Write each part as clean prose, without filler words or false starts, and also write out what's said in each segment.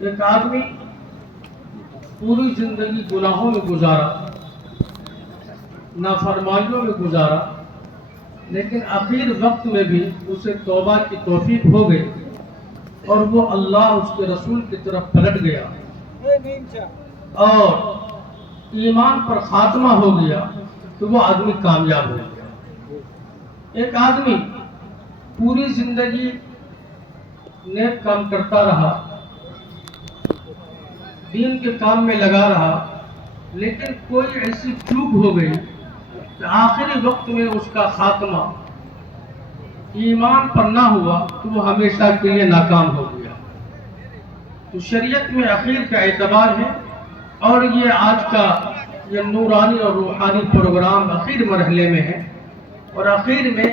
ایک آدمی پوری زندگی گناہوں میں گزارا، نافرمانیوں میں گزارا، لیکن آخر وقت میں بھی اسے توبہ کی توفیق ہو گئی اور وہ اللہ اس کے رسول کی طرف پلٹ گیا اور ایمان پر خاتمہ ہو گیا تو وہ آدمی کامیاب ہو گیا۔ ایک آدمی پوری زندگی نیک کام کرتا رہا، دین کے کام میں لگا رہا، لیکن کوئی ایسی چوک ہو گئی کہ آخری وقت میں اس کا خاتمہ ایمان پر نہ ہوا تو وہ ہمیشہ کے لیے ناکام ہو گیا۔ تو شریعت میں اخیر کا اعتبار ہے، اور یہ آج کا یہ نورانی اور روحانی پروگرام اخیر مرحلے میں ہے، اور اخیر میں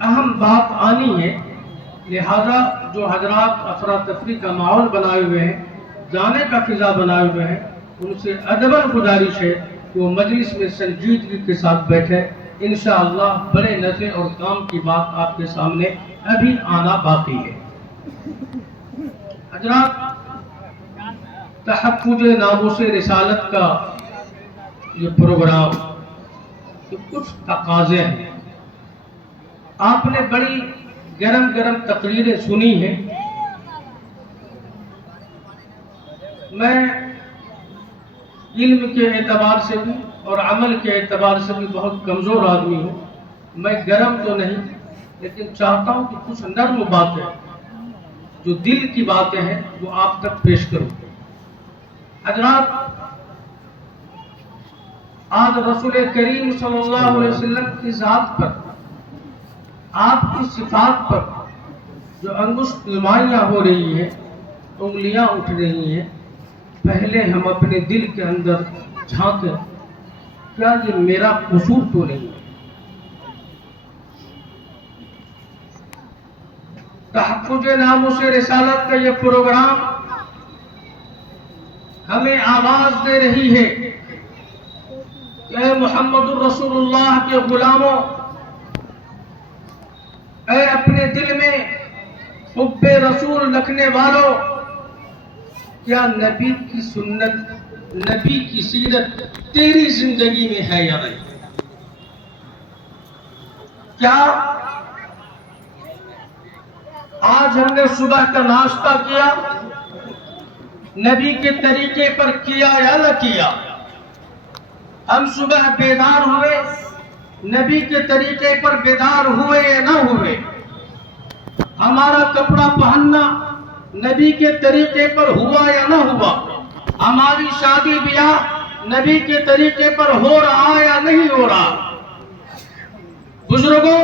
اہم بات آنی ہے، لہذا جو حضرات افراتفری کا ماحول بنائے ہوئے ہیں، جانے کا فضا بنائے ہوئے ہیں، ان سے ادباً گزارش ہے کہ وہ مجلس میں سنجیدگی کے ساتھ بیٹھے۔ انشاءاللہ بڑے نفع اور کام کی بات آپ کے سامنے ابھی آنا باقی ہے۔ حضرات، تحفظ ناموس رسالت کا یہ پروگرام کہ کچھ تقاضے ہیں۔ آپ نے بڑی گرم گرم تقریریں سنی ہیں۔ میں علم کے اعتبار سے بھی اور عمل کے اعتبار سے بھی بہت کمزور آدمی ہوں۔ میں گرم تو نہیں، لیکن چاہتا ہوں کہ کچھ نرم باتیں جو دل کی باتیں ہیں وہ آپ تک پیش کروں۔ حضرات، آج رسول کریم صلی اللہ علیہ وسلم کی ذات پر، آپ کی صفات پر جو انگشت نمایاں ہو رہی ہیں، انگلیاں اٹھ رہی ہیں، پہلے ہم اپنے دل کے اندر جھانکیں، کیا یہ میرا قصور تو نہیں ہے؟ تحفظ ناموس رسالت کا یہ پروگرام ہمیں آواز دے رہی ہے کہ اے محمد الرسول اللہ کے غلاموں، اے اپنے دل میں حب رسول رکھنے والوں، کیا نبی کی سنت، نبی کی سیرت تیری زندگی میں ہے یا نہیں؟ کیا آج ہم نے صبح کا ناشتہ کیا نبی کے طریقے پر کیا یا نہ کیا؟ ہم صبح بیدار ہوئے نبی کے طریقے پر بیدار ہوئے یا نہ ہوئے؟ ہمارا کپڑا پہننا نبی کے طریقے پر ہوا یا نہ ہوا؟ ہماری شادی بیاہ نبی کے طریقے پر ہو رہا یا نہیں ہو رہا؟ بزرگوں،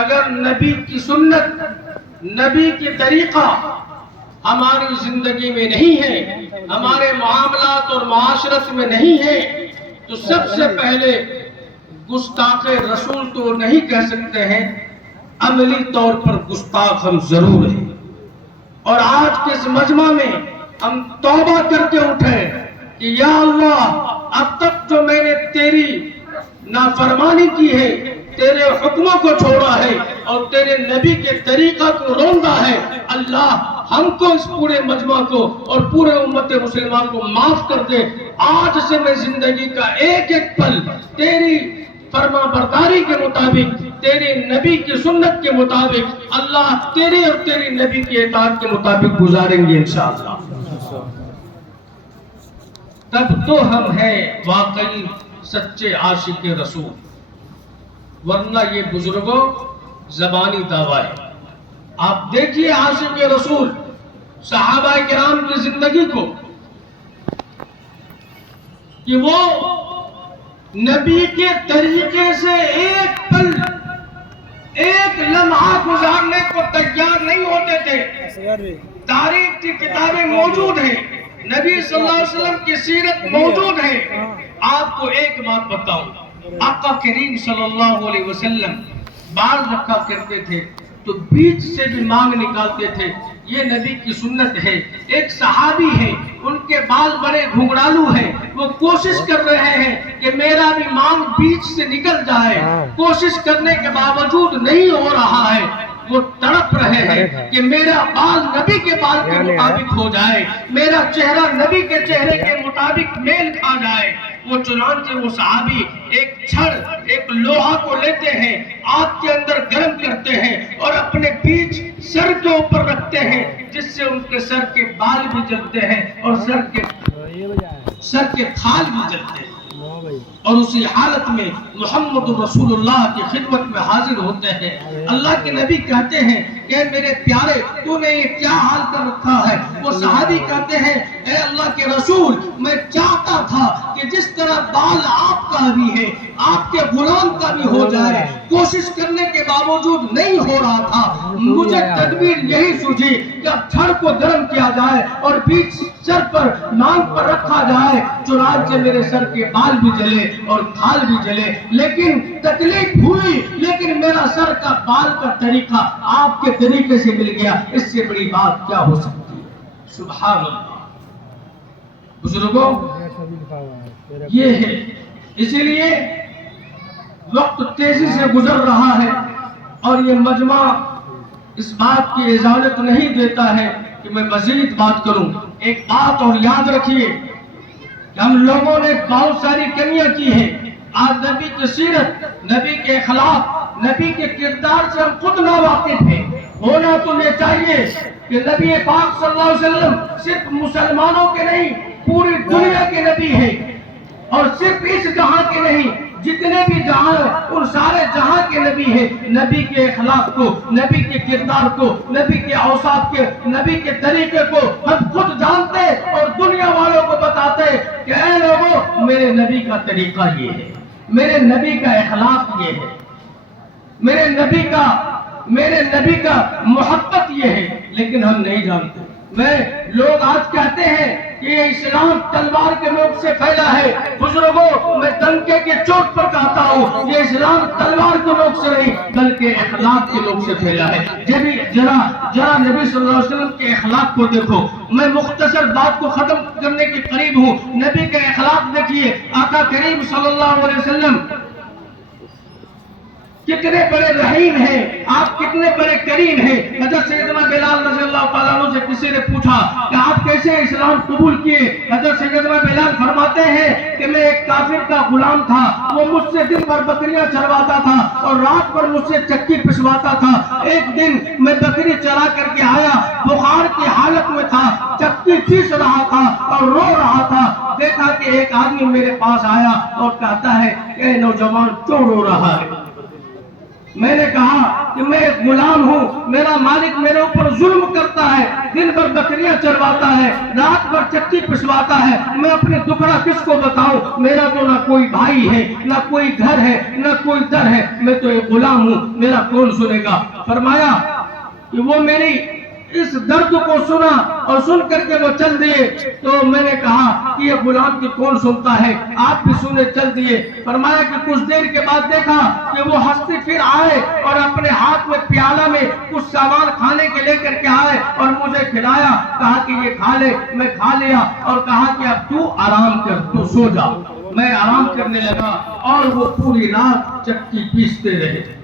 اگر نبی کی سنت، نبی کی طریقہ ہماری زندگی میں نہیں ہے، ہمارے معاملات اور معاشرت میں نہیں ہے، تو سب سے پہلے گستاخ رسول تو نہیں کہہ سکتے ہیں، عملی طور پر گستاخ ہم ضرور ہیں۔ اور آج کے اس مجمع میں ہم توبہ کر کے اٹھے کہ یا اللہ، اب تک جو میں نے تیری نافرمانی کی ہے، تیرے حکموں کو چھوڑا ہے اور تیرے نبی کے طریقہ کو روندا ہے، اللہ ہم کو، اس پورے مجمع کو اور پورے امت مسلمان کو معاف کر دے۔ آج سے میں زندگی کا ایک ایک پل تیری فرما برداری کے مطابق، تیرے نبی کی سنت کے مطابق، اللہ تیرے اور تیری نبی کی اطاعت کے مطابق گزاریں گے انشاءاللہ۔ تب تو ہم ہیں واقعی سچے عاشق رسول، ورنہ یہ بزرگوں زبانی دعویٰ ہے۔ آپ دیکھیے عاشق رسول صحابہ کرام کی زندگی کو کہ وہ نبی کے طریقے سے ایک پل، ایک لمحہ گزارنے کو تیار نہیں ہوتے تھے۔ تاریخ کی کتابیں موجود ہیں، نبی صلی اللہ علیہ وسلم کی سیرت موجود ہے۔ آپ کو ایک بات بتاؤں، آقا کریم صلی اللہ علیہ وسلم بال رکھا کرتے تھے تو بیچ سے بھی مانگ نکالتے تھے، یہ نبی کی سنت ہے۔ ایک صحابی ہے، ان کے بال بڑے گھنگرالو ہیں، وہ کوشش کر رہے ہیں کہ میرا بھی مانگ بیچ سے نکل جائے، کوشش کرنے کے باوجود نہیں ہو رہا ہے۔ وہ تڑپ رہے ہیں کہ میرا بال نبی کے بال کے مطابق ہو جائے، میرا چہرہ نبی کے چہرے کے مطابق میل کھا جائے۔ وہ چنانچہ وہ صحابی ایک چھڑ، ایک لوہا کو لیتے ہیں، آگ کے اندر گرم کرتے ہیں اور اپنے بیچ سر کے اوپر رکھتے ہیں، جس سے ان کے سر کے بال بھی جلتے ہیں اور سر کے کھال بھی جلتے ہیں، اور اسی حالت میں محمد رسول اللہ کی خدمت میں حاضر ہوتے ہیں۔ اللہ کے نبی کہتے ہیں کہ میرے پیارے، تو نے یہ کیا حال کر رکھا ہے؟ وہ صحابی کہتے ہیں اے اللہ کے رسول، میں چاہتا تھا کہ جس طرح بال آپ کا بھی ہے آپ کے غلام کا بھی ہو جائے، کوشش کرنے کے باوجود نہیں ہو رہا تھا۔ مجھے تدبیر یہی سوچی کہ اب چھڑ کو گرم کیا جائے اور بیچ سر پر ناک پر رکھا جائے، چنانچہ میرے سر کے بال بھی جلے اور کھال بھی جلے، لیکن تکلیف ہوئی، لیکن میرا سر کا بال کا طریقہ آپ کے طریقے سے مل گیا، اس سے بڑی بات کیا ہو سکتی ہے؟ سبحان اللہ۔ بزرگوں، یہ ہے، اسی لیے وقت تیزی سے گزر رہا ہے اور یہ مجمع اس بات کی اجازت نہیں دیتا ہے کہ میں مزید بات کروں۔ ایک بات اور یاد رکھیے کہ ہم لوگوں نے بہت ساری کمیاں کی ہیں۔ آج نبی کی سیرت، نبی کے اخلاق، نبی کے کردار سے ہم خود ناواقف ہیں۔ ہونا تو یہ چاہیے کہ نبی پاک صلی اللہ علیہ وسلم صرف مسلمانوں کے نہیں، پوری دنیا کے نبی ہیں، اور صرف اس جہاں کے نہیں، جتنے بھی جہاں ان سارے جہاں کے نبی ہیں۔ نبی کے اخلاق کو، نبی کے کردار کو، نبی کے اوصاف کے، نبی کے طریقے کو ہم خود جانتے اور دنیا والوں کو بتاتے کہ اے لوگوں، میرے نبی کا طریقہ یہ ہے، میرے نبی کا اخلاق یہ ہے، میرے نبی کا محبت یہ ہے، لیکن ہم نہیں جانتے۔ لوگ آج کہتے ہیں کہ یہ اسلام تلوار کے نوک سے پھیلا ہے۔ بزرگوں، میں ڈنکے کے چوٹ پر کہتا ہوں، یہ اسلام تلوار کے نوک سے نہیں بلکہ اخلاق کے نوک سے پھیلا ہے۔ ذرا نبی صلی اللہ علیہ وسلم کے اخلاق کو دیکھو۔ میں مختصر بات کو ختم کرنے کے قریب ہوں۔ نبی کے اخلاق دیکھیے، آقا کریم صلی اللہ علیہ وسلم کتنے بڑے رحیم ہیں، آپ کتنے بڑے کریم ہیں۔ حضرت سیدنا بلال رضی اللہ تعالیٰ عنہ سے کسی نے پوچھا کہ آپ کیسے اسلام قبول کیے؟ حضرت سیدنا بلال فرماتے ہیں کہ میں ایک کافر کا غلام تھا، وہ مجھ سے دن بھر بکریاں چرواتا تھا اور رات بھر مجھ سے چکی پسواتا تھا۔ ایک دن میں بکری چرا کر کے آیا، بخار کی حالت میں تھا، چکی پیس رہا تھا اور رو رہا تھا۔ دیکھا کہ ایک آدمی میرے پاس آیا اور کہتا ہے کہ اے نوجوان، کیوں رو رہا ہے؟ میں نے کہا کہ میں ایک غلام ہوں، میرا مالک میرے اوپر ظلم کرتا ہے، دن بھر بکریاں چرواتا ہے، رات بھر چکی پسواتا ہے، میں اپنے دکھڑا کس کو بتاؤں؟ میرا تو نہ کوئی بھائی ہے، نہ کوئی گھر ہے، نہ کوئی در ہے، میں تو ایک غلام ہوں، میرا کون سنے گا؟ فرمایا کہ وہ میری اس درد کو سنا اور سن کر کے وہ چل دیے۔ تو میں نے کہا کہ یہ غلام کی کون سنتا ہے، آپ بھی سنے چل دیے۔ فرمایا کہ کچھ دیر کے بعد دیکھا کہ وہ ہنستے پھر آئے اور اپنے ہاتھ میں پیالہ میں کچھ سامان کھانے کے لے کر کے آئے اور مجھے کھلایا، کہا کہ یہ کھا لے۔ میں کھا لیا اور کہا کہ اب تو آرام کر، تو سو جا۔ میں آرام کرنے لگا اور وہ پوری رات چکی پیستے رہے۔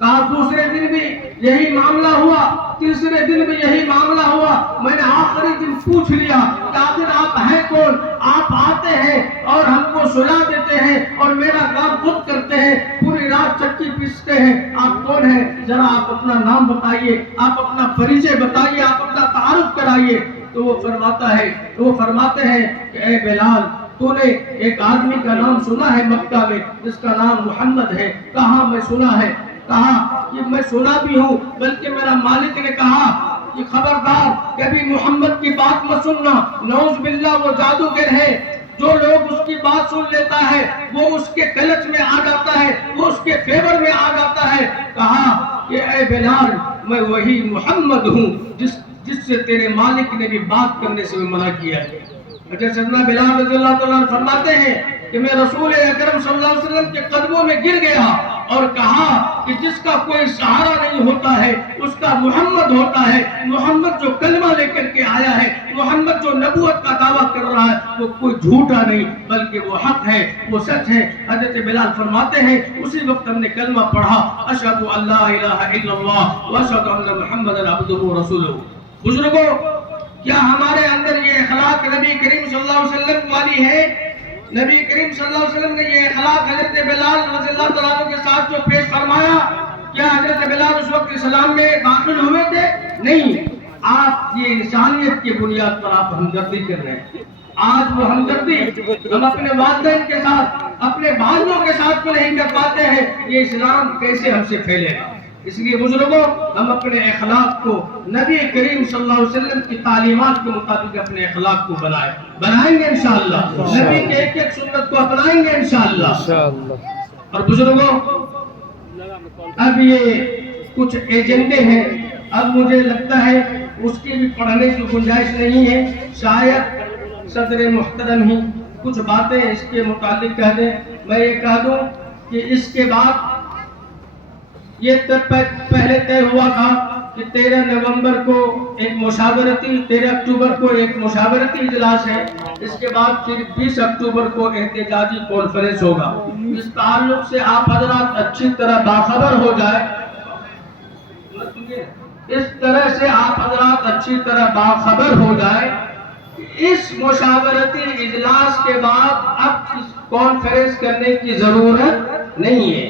کہا دوسرے دن بھی یہی معاملہ ہوا، تیسرے دن بھی یہی معاملہ ہوا۔ میں نے آخری دن پوچھ لیا کہ آخر آپ ہیں کون؟ آپ آتے ہیں اور ہم کو سلا دیتے ہیں اور میرا کام خود کرتے ہیں، پوری رات چکی پیستے ہیں، آپ کون ہیں؟ ذرا آپ اپنا نام بتائیے، آپ اپنا پریچے بتائیے، آپ اپنا تعارف کرائیے۔ تو وہ فرماتے ہیں کہ اے بلال، تو نے ایک آدمی کا نام سنا ہے مکہ میں جس کا نام محمد ہے؟ کہا میں سنا ہے۔ کہا کہ میں سنا بھی ہوں، بلکہ میرا مالک نے کہا کہ خبردار کبھی محمد کی بات مت سننا، نعوذ باللہ وہ جادوگر ہے، جو لوگ اس کی بات سن لیتا ہے وہ اس کے کلچ میں آ جاتا ہے، وہ اس کے فیور میں آ جاتا ہے۔ کہا کہ اے بلال، میں وہی محمد ہوں جس سے تیرے مالک نے بھی بات کرنے سے منع کیا ہے۔ اگر سیدنا بلال رضی اللہ تعالیٰ فرماتے ہیں کہ میں رسول اکرم صلی اللہ علیہ وسلم کے قدموں میں گر گیا اور کہا کہ جس کا کوئی سہارا نہیں ہوتا ہے اس کا محمد ہوتا ہے، محمد جو کلمہ لے کر کے آیا ہے، محمد جو نبوت کا دعویٰ کر رہا ہے، وہ کوئی جھوٹا نہیں بلکہ وہ حق ہے، وہ سچ ہے۔ حضرت بلال فرماتے ہیں اسی وقت ہم نے کلمہ پڑھا، اشہد ان لا الہ الا اللہ واشہد ان محمد عبدہ ورسولہ۔ بزرگوں، کیا ہمارے اندر یہ اخلاق نبی کریم صلی اللہ علیہ وسلم والی ہے؟ نبی کریم صلی اللہ علیہ وسلم نے یہ اخلاق حضرت بلال رضی اللہ تعالیٰ عنہ کے ساتھ جو پیش فرمایا، کیا حضرت بلال اس وقت اسلام میں داخل ہوئے تھے؟ نہیں۔ آپ یہ انسانیت کی بنیاد پر آپ ہمدردی کر رہے ہیں۔ آج وہ ہمدردی ہم اپنے والدین کے ساتھ، اپنے بھائیوں کے ساتھ کو نہیں کر پاتے ہیں، یہ اسلام کیسے ہم سے پھیلے گا؟ اس لیے بزرگوں، ہم اپنے اخلاق کو نبی کریم صلی اللہ علیہ وسلم کی تعلیمات کے مطابق اپنے اخلاق کو بنائیں گے انشاءاللہ، نبی کے ایک ایک سنت کو اپنائیں گے انشاءاللہ۔ اور بزرگوں، اب یہ کچھ ایجنڈے ہیں، اب مجھے لگتا ہے اس کی بھی پڑھنے کی گنجائش نہیں ہے، شاید صدر محترم ہی کچھ باتیں اس کے متعلق کہہ دیں۔ میں یہ کہہ دوں کہ اس کے بعد یہ پہلے طے ہوا تھا کہ 13 نومبر کو ایک مشاورتی، 13 اکتوبر کو ایک مشاورتی اجلاس ہے، اس کے بعد پھر 20 اکتوبر کو احتجاجی کانفرنس ہوگا۔ اس تعلق سے آپ حضرات اچھی طرح باخبر ہو جائے، اس طرح سے آپ حضرات اچھی طرح باخبر ہو جائے، اس مشاورتی اجلاس کے بعد اب کانفرنس کرنے کی ضرورت نہیں ہے۔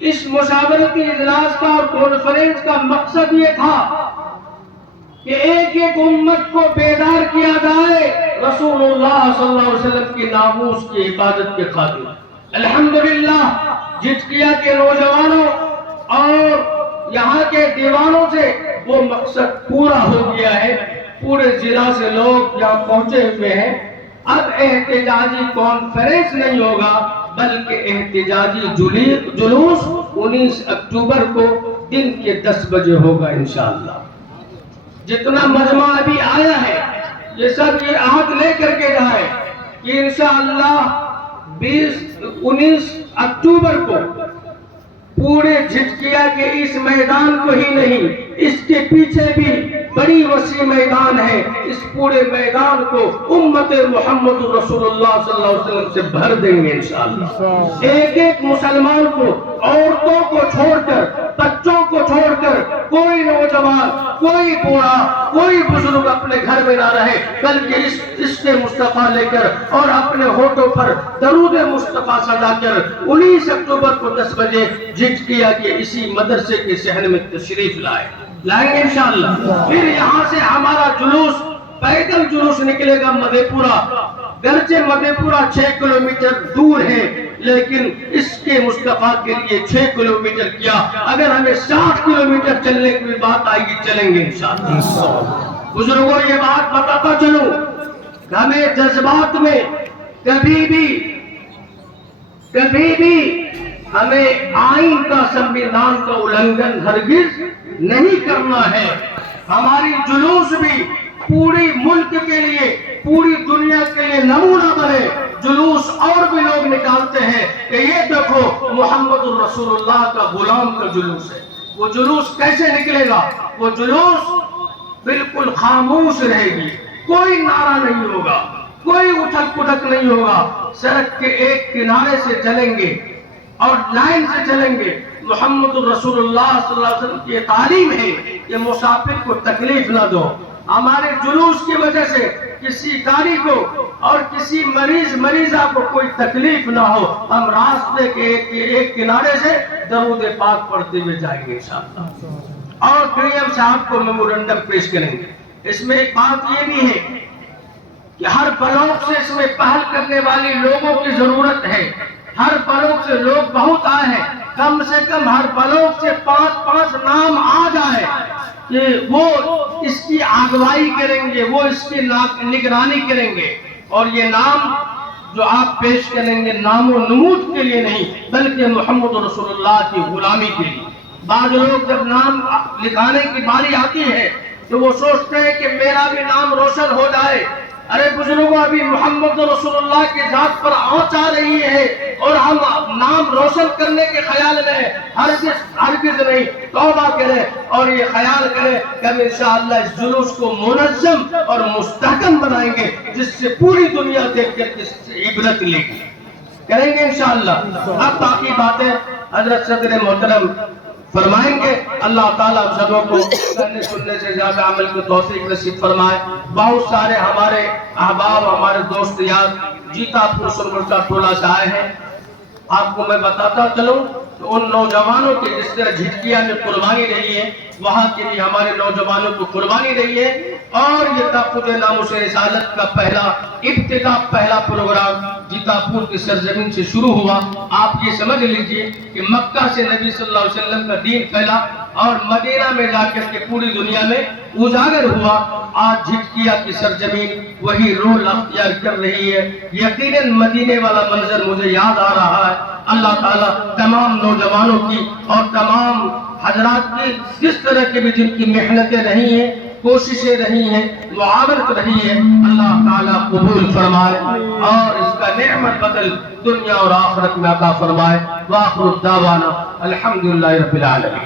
اس مشاورتی اجلاس کا اور کانفرنس کا مقصد یہ تھا کہ ایک ایک امت کو بیدار کیا جائے رسول اللہ صلی اللہ علیہ وسلم کی ناموس کی حفاظت کے خاطر۔ الحمدللہ جھٹکیا کے نوجوانوں اور یہاں کے دیوانوں سے وہ مقصد پورا ہو گیا ہے، پورے ضلع سے لوگ یہاں پہنچے ہوئے ہیں۔ اب احتجاجی کانفرنس نہیں ہوگا بلکہ احتجاجی جلوس 19 اکتوبر کو دن کے 10 بجے ہوگا انشاءاللہ۔ جتنا مجمع ابھی آیا ہے یہ سب یہ عہد لے کر کے جائے کہ انشاءاللہ 19 اکتوبر کو پورے جھٹکیا کے اس میدان کو ہی نہیں، اس کے پیچھے بھی بڑی وسیع میدان ہے، اس پورے میدان کو امت محمد رسول اللہ صلی اللہ علیہ وسلم سے بھر دیں گے انشاءاللہ۔ ایک ایک مسلمان کو، عورتوں کو چھوڑ کر، بچوں کو چھوڑ کر، کوئی نوجوان، کوئی بوڑھا، کوئی بزرگ اپنے گھر میں نہ رہے بلکہ اس کے مصطفیٰ لے کر اور اپنے ہونٹوں پر درود مصطفیٰ سجا کر 19 اکتوبر کو 10 بجے جھٹکیا کے اسی مدرسے کے شہر میں تشریف لائیں گے انشاءاللہ۔ پھر یہاں سے ہمارا جلوس، پیدل جلوس نکلے گا مدھے پورہ، گرچہ مدھے پورہ 6 کلومیٹر دور ہے لیکن اس کے مصطفیٰ کے لیے 6 کلومیٹر کیا، اگر ہمیں 60 کلومیٹر چلنے کی بات آئے گی چلیں گے انشاءاللہ۔ بزرگوں یہ بات بتاتا چلوں کہ ہمیں جذبات میں کبھی بھی ہمیں آئین کا، سنویدھان کا النگھن ہرگز نہیں کرنا ہے۔ ہماری جلوس بھی پوری ملک کے لیے، پوری دنیا کے لیے نمونہ بنے۔ جلوس اور بھی لوگ نکالتے ہیں کہ یہ دیکھو محمد الرسول اللہ کا غلام کا جلوس ہے۔ وہ جلوس کیسے نکلے گا؟ وہ جلوس بالکل خاموش رہے گی، کوئی نعرہ نہیں ہوگا، کوئی اٹھک پٹک نہیں ہوگا، سڑک کے ایک کنارے سے چلیں گے اور لائن سے چلیں گے۔ محمد الرسول اللہ صلی اللہ علیہ وسلم کی تعلیم ہے کہ مسافر کو تکلیف نہ دو۔ ہمارے جلوس کی وجہ سے کسی گاڑی کو اور کسی مریضہ کو کوئی تکلیف نہ ہو، ہم راستے کے ایک کنارے سے درود پاک پڑھتے ہوئے جائیں گے انشاءاللہ، اور پھر ہم صاحب کو میمورنڈم پیش کریں گے۔ اس میں ایک بات یہ بھی ہے کہ ہر بلاک سے اس میں پہل کرنے والی لوگوں کی ضرورت ہے۔ ہر بلاک سے لوگ بہت آئے ہیں، کم سے کم ہر بلاک سے 5 نام آ جائے کہ وہ اس کی اگوائی کریں گے، وہ اس کی نگرانی کریں گے، اور یہ نام جو آپ پیش کریں گے نام و نمود کے لیے نہیں بلکہ محمد رسول اللہ کی غلامی کے لیے۔ بعض لوگ جب نام لکھانے کی باری آتی ہے تو وہ سوچتے ہیں کہ میرا بھی نام روشن ہو جائے، ارے بزرگوں ابھی محمد رسول اللہ کی ذات پر آنچ آ رہی ہے اور ہم نام روشن کرنے کے خیال میں ہرگز نہیں، توبہ کریں اور یہ خیال کریں کہ ہم انشاءاللہ اس جلوس کو منظم اور مستحکم بنائیں گے جس سے پوری دنیا دیکھ کر اس سے عبرت لے گی، کریں گے انشاءاللہ۔ اب باقی باتیں حضرت صدر محترم فرمائیں گے۔ اللہ تعالیٰ ہم سبوں کو کرنے سننے سے زیادہ عمل کی توفیق نصیب فرمائے۔ بہت سارے ہمارے احباب، ہمارے دوست یار جیتا پور سرمرچہ ٹولہ سے آئے ہیں۔ آپ کو میں بتاتا چلوں کہ ان نوجوانوں کی جس طرح جھٹکیاں میں قربانی رہی ہے، وہاں کے بھی ہمارے نوجوانوں کو قربانی رہی ہے، اور یہ تحفظ ناموس رسالت کا پہلا پروگرام جیتا پور کی سرزمین سے شروع ہوا۔ آپ یہ سمجھ لیجئے کہ مکہ سے نبی صلی اللہ علیہ وسلم کا دین پھیلا اور مدینہ میں جا کر کے پوری دنیا میں اجاگر ہوا۔ آج جھٹکیا کی سرزمین وہی رول اختیار کر رہی ہے۔ یقیناً مدینے والا منظر مجھے یاد آ رہا ہے۔ اللہ تعالیٰ تمام نوجوانوں کی اور تمام حضرات کی جس طرح کی بھی جن کی محنتیں رہی ہیں، کوششیں رہی ہیں، معاونت رہی ہے، اللہ تعالیٰ قبول فرمائے اور اس کا نعمت بدل دنیا اور آخرت میں عطا فرمائے۔ وآخر دعوانا الحمدللہ رب العالمین۔